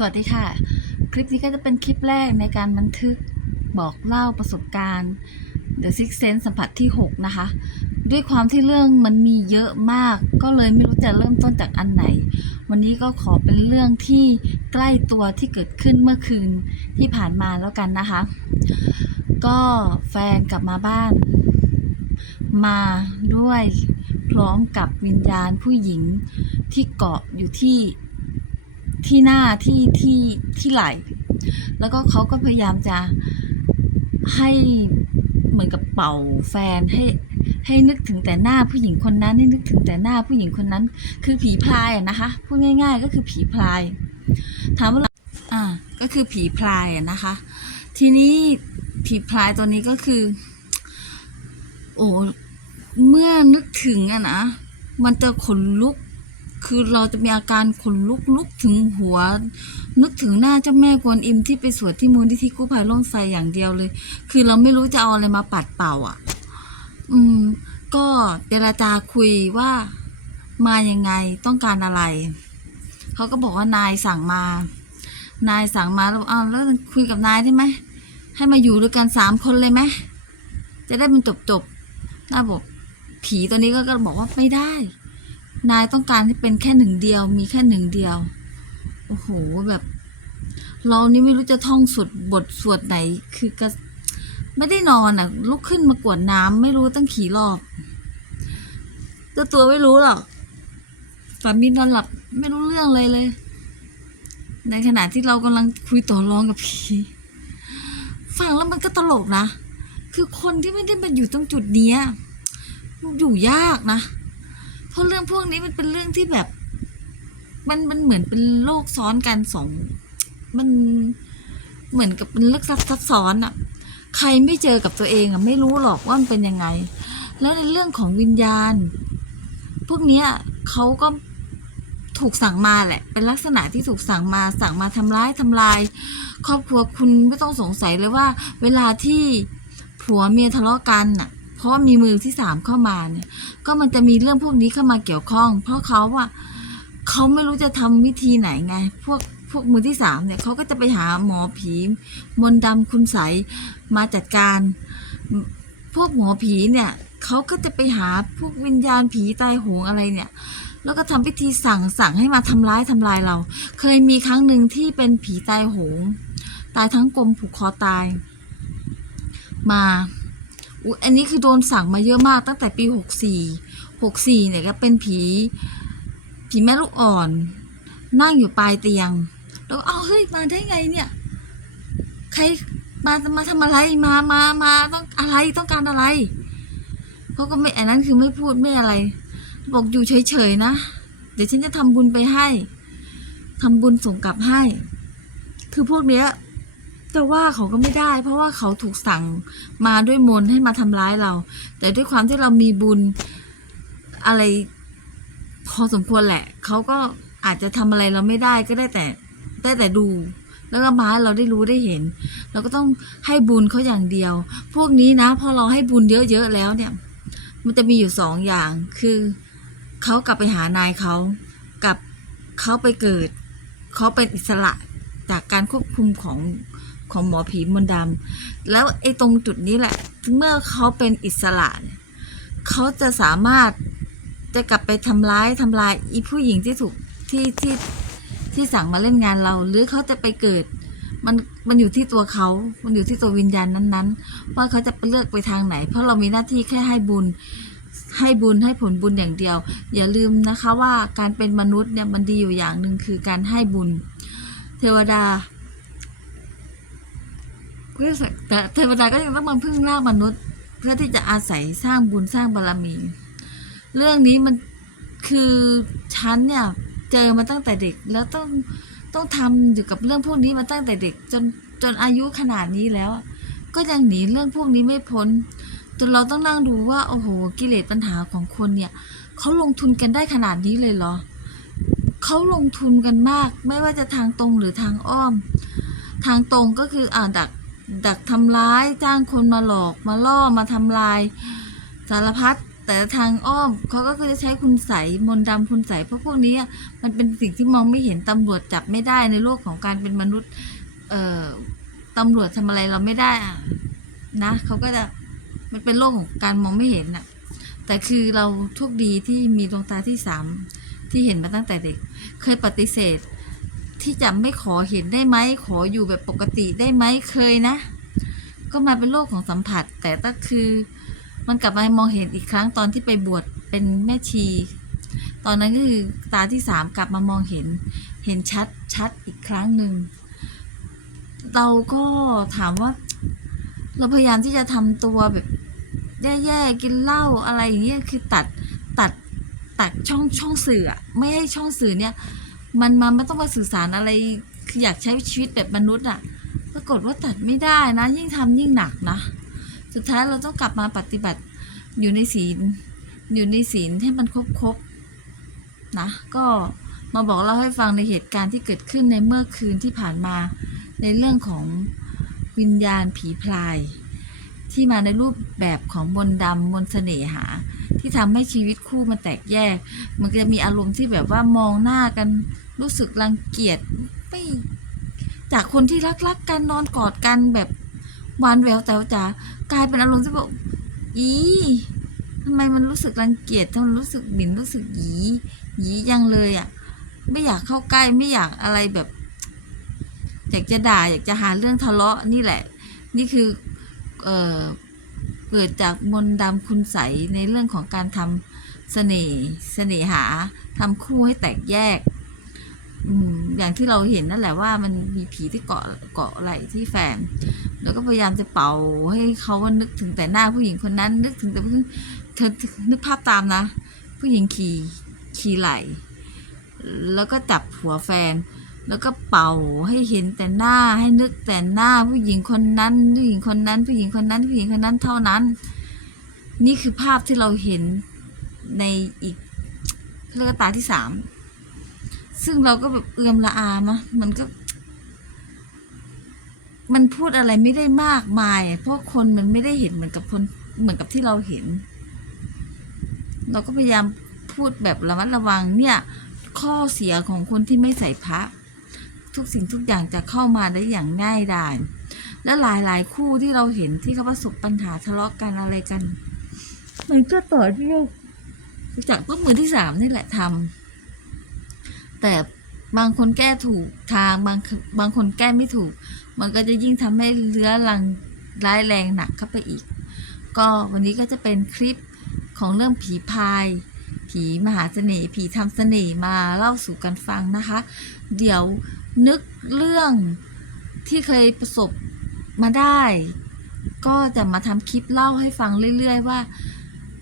สวัสดีค่ะ คลิปนี้ก็จะเป็นคลิปแรกในการบันทึกบอกเล่าประสบการณ์ The Six Sense สัมผัสที่ 6 นะคะ ด้วยความที่เรื่องมันมีเยอะมาก ก็เลยไม่รู้จะเริ่มต้นจากอันไหน วันนี้ก็ขอเป็นเรื่องที่ใกล้ตัวที่เกิดขึ้นเมื่อคืนที่ผ่านมาแล้วกันนะคะ ก็แฟนกลับมาบ้าน มาด้วยพร้อมกับวิญญาณผู้หญิงที่เกาะอยู่ที่ ที่หน้าที่ที่ที่ไหล่ แล้วก็เขาก็พยายามจะให้เหมือนกับเป่าแฟนให้ให้นึกถึงแต่หน้าผู้หญิงคนนั้นให้นึกถึงแต่หน้าผู้หญิงคนนั้น คือผีพลายอะนะคะพูดง่าย ๆ ก็คือผีพลายถามว่าเราอ่าก็คือผีพลายอะนะคะ ทีนี้ผีพลายตัวนี้ก็คือ โอ้เมื่อนึกถึงอะนะมันจะขนลุก คือเราจะมีอาการขนลุกลุกถึงหัว นึกถึงหน้าเจ้าแม่กวนอิมที่ไปสวดที่มูลนิธิกู้ภัยร่องไทรอย่างเดียวเลย คือเราไม่รู้จะเอาอะไรมาปัดเป่าอะ อืม ก็เจรจาคุยว่ามายังไงต้องการอะไร เขาก็บอกว่านายสั่งมา นายสั่งมาแล้วอ้าวแล้วคุยกับนายได้ไหมให้มาอยู่ด้วยกันสามคนเลยไหมจะได้เป็นจบจบๆน้าบอกผีตัวนี้ก็บอกว่าไม่ได้ นายต้องการให้เป็นแค่หนึ่งเดียว มีแค่หนึ่งเดียว โอ้โหแบบ เรานี่ไม่รู้จะท่องสวดบทสวดไหน คือก็ไม่ได้นอนอะ ลุกขึ้นมากวดน้ำไม่รู้ตั้งขี่รอบเจ้าตัวไม่รู้หรอกสามีนอนหลับไม่รู้เรื่องเลยเลย ในขณะที่เรากำลังคุยต่อรองกับผีฟังแล้วมันก็ตลกนะ คือคนที่ไม่ได้มาอยู่ตรงจุดเนี้ยอยู่ยากนะ ราะเรื่องพวกนี้มันเป็นเรื่องที่แบบ มันมันเหมือนเป็นโลกซ้อนกันสองมันเหมือนกับเป็นเรื่องซับซ้อนอะใครไม่เจอกับตัวเองอะไม่รู้หรอกว่ามันเป็นยังไง แล้วในเรื่องของวิญญาณ พวกเนี้ยเขาก็ถูกสั่งมาแหละ เป็นลักษณะที่ถูกสั่งมาสั่งมาทำร้ายทำลาย ครอบครัวคุณไม่ต้องสงสัยเลยว่า เวลาที่ผัวเมียทะเลาะกันน่ะ เพราะมีมือที่สามเข้ามาเนี่ย ก็มันจะมีเรื่องพวกนี้เข้ามาเกี่ยวข้อง เพราะเขาอะเขาไม่รู้จะทำวิธีไหนไง พวกพวกมือที่สามเนี่ยเขาก็จะไปหาหมอผี มนต์ดำคุณใสมาจัดการ พวกหมอผีเนี่ยเขาก็จะไปหาพวกวิญญาณผีตายโหงอะไรเนี่ย แล้วก็ทำพิธีสั่งสั่งให้มาทำร้ายทำลายเรา เคยมีครั้งหนึ่งที่เป็นผีตายโหง ตายทั้งกลมผูกคอตาย มา อุ๊ยอันนี้คือโดนสั่งมาเยอะมากตั้งแต่ปีหกสี่หกสี่เนี่ยก็เป็นผี ผีแม่ลูกอ่อน นั่งอยู่ปลายเตียง แล้วเอ้าเฮ้ยมาได้ไงเนี่ย ใครมามาทำอะไรมามามาต้องอะไรต้องการอะไรเขาก็ไม่อันนั้นคือไม่พูดไม่อะไร บอกอยู่เฉยๆนะ เดี๋ยวฉันจะทำบุญไปให้ทำบุญส่งกลับให้ คือพวกเนี้ย จะว่าเขาก็ไม่ได้ เพราะว่าเขาถูกสั่งมาด้วยมนให้มาทำร้ายเรา แต่ด้วยความที่เรามีบุญอะไร พอสมควรแหละ เขาก็อาจจะทำอะไรเราไม่ได้ก็ได้แต่ได้แต่ดู แล้วก็มาเราได้รู้ได้เห็น เราก็ต้องให้บุญเขาอย่างเดียว พวกนี้นะ พอเราให้บุญเยอะๆแล้วเนี่ย มันจะมีอยู่สองอย่าง คือเขากลับไปหานายเขากับเขาไปเกิด เขาเป็นอิสระจากการควบคุมของ ของหมอผีมนดำแล้วไอ้ตรงจุดนี้แหละ เมื่อเขาเป็นอิสระเนี่ยเขาจะสามารถจะกลับไปทำร้ายทำลายอีผู้หญิงที่ถูกที่ที่ที่สั่งมาเล่นงานเรา หรือเขาจะไปเกิด มันมันอยู่ที่ตัวเขา มันอยู่ที่ตัววิญญาณนั้นๆ ว่าเขาจะเลือกไปทางไหน เพราะเรามีหน้าที่แค่ให้บุญให้บุญให้ผลบุญอย่างเดียว อย่าลืมนะคะว่าการเป็นมนุษย์เนี่ยมันดีอยู่อย่างหนึ่งคือการให้บุญ เทวดา เพื่อแต่เทวดาก็ยังต้องมาพึ่งร่างมนุษย์ เพื่อที่จะอาศัยสร้างบุญสร้างบารรมี เรื่องนี้มันคือฉันเนี่ยเจอมาตั้งแต่เด็กแล้วต้องต้องทำอยู่กับเรื่องพวกนี้มาตั้งแต่เด็ก จนจนอายุขนาดนี้แล้ว ก็ยังหนีเรื่องพวกนี้ไม่พ้นจนเราต้องนั่งดูว่าโอ้โหกิเลสปัญหาของคนเนี่ยเขาลงทุนกันได้ขนาดนี้เลยเหรอเขาลงทุนกันมาก ไม่ว่าจะทางตรงหรือทางอ้อม ทางตรงก็คืออ่าดัก ดักทำร้ายจ้างคนมาหลอกมาล่อมาทำลายสารพัดแต่ทางอ้อมเขาก็คือจะใช้คุณใสมนต์ดำคุณใสเพราะพวกนี้มันเป็นสิ่งที่มองไม่เห็นตำรวจจับไม่ได้ในโลกของการเป็นมนุษย์ เอ่อตำรวจทำอะไรเราไม่ได้นะเขาก็จะมันเป็นโลกของการมองไม่เห็นน่ะ แต่คือเราโชคดีที่มีดวงตาที่สามที่เห็นมาตั้งแต่เด็ก เคยปฏิเสธ ที่จะไม่ขอเห็นได้ไหมขออยู่แบบปกติได้ไหมเคยนะ ก็มาเป็นโลกของสัมผัส แต่ก็คือ มันกลับมามองเห็นอีกครั้งตอนที่ไปบวชเป็นแม่ชี ตอนนั้นก็คือตาที่สามกลับมามองเห็น เห็นชัดชัดอีกครั้งหนึ่งเราก็ถามว่า เราพยายามที่จะทำตัวแบบแย่ๆกินเหล้าอะไรอย่างเงี้ยคือตัดตัดตัดช่องช่องสื่อไม่ให้ช่องสื่อเนี่ย มันมันไม่ต้องมาสื่อสารอะไรคืออยากใช้ชีวิตแบบมนุษย์อะปรากฏว่าตัดไม่ได้นะ ยิ่งทำยิ่งหนักนะ สุดท้ายเราต้องกลับมาปฏิบัติอยู่ในศีล อยู่ในศีลให้มันครบครบนะก็มาบอกเล่าให้ฟังในเหตุการณ์ที่เกิดขึ้นในเมื่อคืนที่ผ่านมาในเรื่องของวิญญาณผีพลาย ที่มาในรูปแบบของมนต์ดำมนต์เสน่หา ที่ทำให้ชีวิตคู่มันแตกแยก มันจะมีอารมณ์ที่แบบว่ามองหน้ากันรู้สึกรังเกียจไม่จากคนที่รักๆกกันนอนกอดกันแบบหวานแหววแต่วจ๋ากลายเป็นอารมณ์ที่แบบอีทำไมมันรู้สึกรังเกียจทำไมมันรู้สึกหมิ่นรู้สึกหยีหยียังเลยอะ่ะ ไม่อยากเข้าใกล้ไม่อยากอะไรแบบ อยากจะด่าอยากจะหาเรื่องทะเลาะนี่แหละ นี่คือ เอ่อ เกิดจากมนต์ดำคุณใสในเรื่องของการทำเสน่ห์เสน่หาทำคู่ให้แตกแยกอย่างที่เราเห็นนั่นแหละว่ามันมีผีที่เกาะเกาะไหล่ที่แฟนแล้วก็พยายามจะเป่าให้เขาว่านึกถึงแต่หน้าผู้หญิงคนนั้น นึกถึงแต่ผู้เธอนึกภาพตามนะ ผู้หญิงขี่ขี่ไหล่แล้วก็จับหัวแฟน แล้วก็เป่าให้เห็นแต่หน้าให้นึกแต่หน้าผู้หญิงคนนั้น ผู้หญิงคนนั้น ผู้หญิงคนนั้นผู้หญิงคนนั้นเท่านั้น นี่คือภาพที่เราเห็นในอีกเรียกว่าตาที่สามซึ่งเราก็แบบเอือมละอามะมันก็ มันพูดอะไรไม่ได้มากมาย เพราะคนมันไม่ได้เห็นเหมือนกับคนเหมือนกับที่เราเห็น เราก็พยายามพูดแบบระมัดระวังเนี่ย ข้อเสียของคนที่ไม่ใส่พระ ทุกสิ่งทุกอย่างจะเข้ามาได้อย่างง่ายดายและหลายๆ คู่ที่เราเห็นที่เขาประสบปัญหาทะเลาะกันอะไรกัน มันก็ต่อที่เราจากพวกมือที่สามนี่แหละทำแต่บางคนแก้ถูกทางบางบางคนแก้ไม่ถูก มันก็จะยิ่งทำให้เลื้อรังร้ายแรงหนักเข้าไปอีก ก็วันนี้ก็จะเป็นคลิปของเรื่องผีพาย ผีมหาเสน่ห์ผีทำเสน่ห์มาเล่าสู่กันฟังนะคะ เดี๋ยว นึกเรื่องที่เคยประสบมาได้ ก็จะมาทำคลิปเล่าให้ฟังเรื่อย ๆ ว่า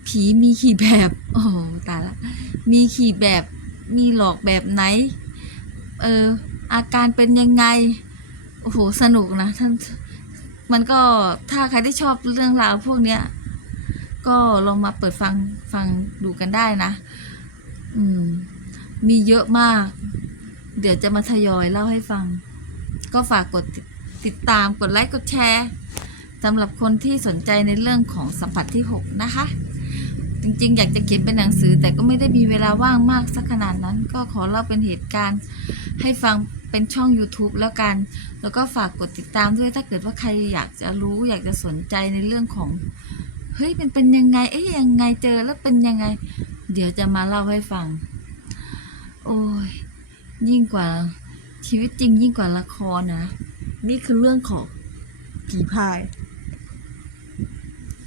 ผีมีขี่แบบ โอ้โหตายละ มีขี่แบบมีหลอกแบบไหน เออ อาการเป็นยังไง โอ้โห สนุกนะท่าน มันก็ถ้าใครที่ชอบเรื่องราวพวกเนี้ย ก็ลองมาเปิดฟังฟังดูกันได้นะ อืม มีเยอะมาก เดี๋ยวจะมาทยอยเล่าให้ฟัง ก็ฝากกดติดตามกดไลค์กดแชร์สำหรับคนที่สนใจในเรื่องของสัมผัสที่ 6 นะคะ จริงๆ อยากจะเขียนเป็นหนังสือแต่ก็ไม่ได้มีเวลาว่างมากสักขนาดนั้น ก็ขอเล่าเป็นเหตุการณ์ให้ฟังเป็นช่อง YouTube แล้วกัน แล้วก็ฝากกดติดตามด้วยถ้าเกิดว่าใครอยากจะรู้ อยากจะสนใจในเรื่องของเฮ้ยมันเป็นยังไงเอ๊ยยังไงเจอแล้วเป็นยังไง เดี๋ยวจะมาเล่าให้ฟัง โอ้ย ยิ่งกว่า ชีวิตจริงยิ่งกว่าละครนะ นี่คือเรื่องของผีพาย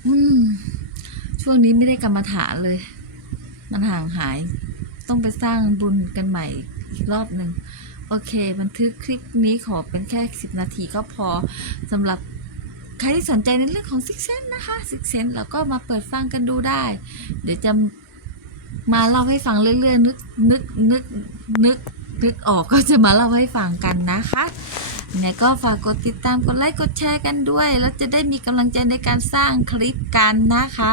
อืม ช่วงนี้ไม่ได้กรรมฐานเลย มันห่างหาย ต้องไปสร้างบุญกันใหม่อีกรอบหนึ่ง โอเค บันทึกคลิปนี้ขอเป็นแค่สิบนาทีก็พอสำหรับใครที่สนใจในเรื่องของซิกเซนนะคะซิกเซนแล้วก็มาเปิดฟังกันดูได้ เดี๋ยวจะมาเล่าให้ฟังเรื่อยๆ นึกนึกนึกนึก นึกออกก็จะมาเล่าให้ฟังกันนะคะยังไงก็ฝากกดติดตามกดไลค์กดแชร์กันด้วย แล้วจะได้มีกำลังใจในการสร้างคลิปกันนะคะ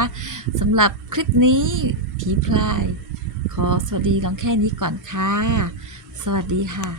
สำหรับคลิปนี้ผีพลาย ขอสวัสดีลองแค่นี้ก่อนค่ะ สวัสดีค่ะ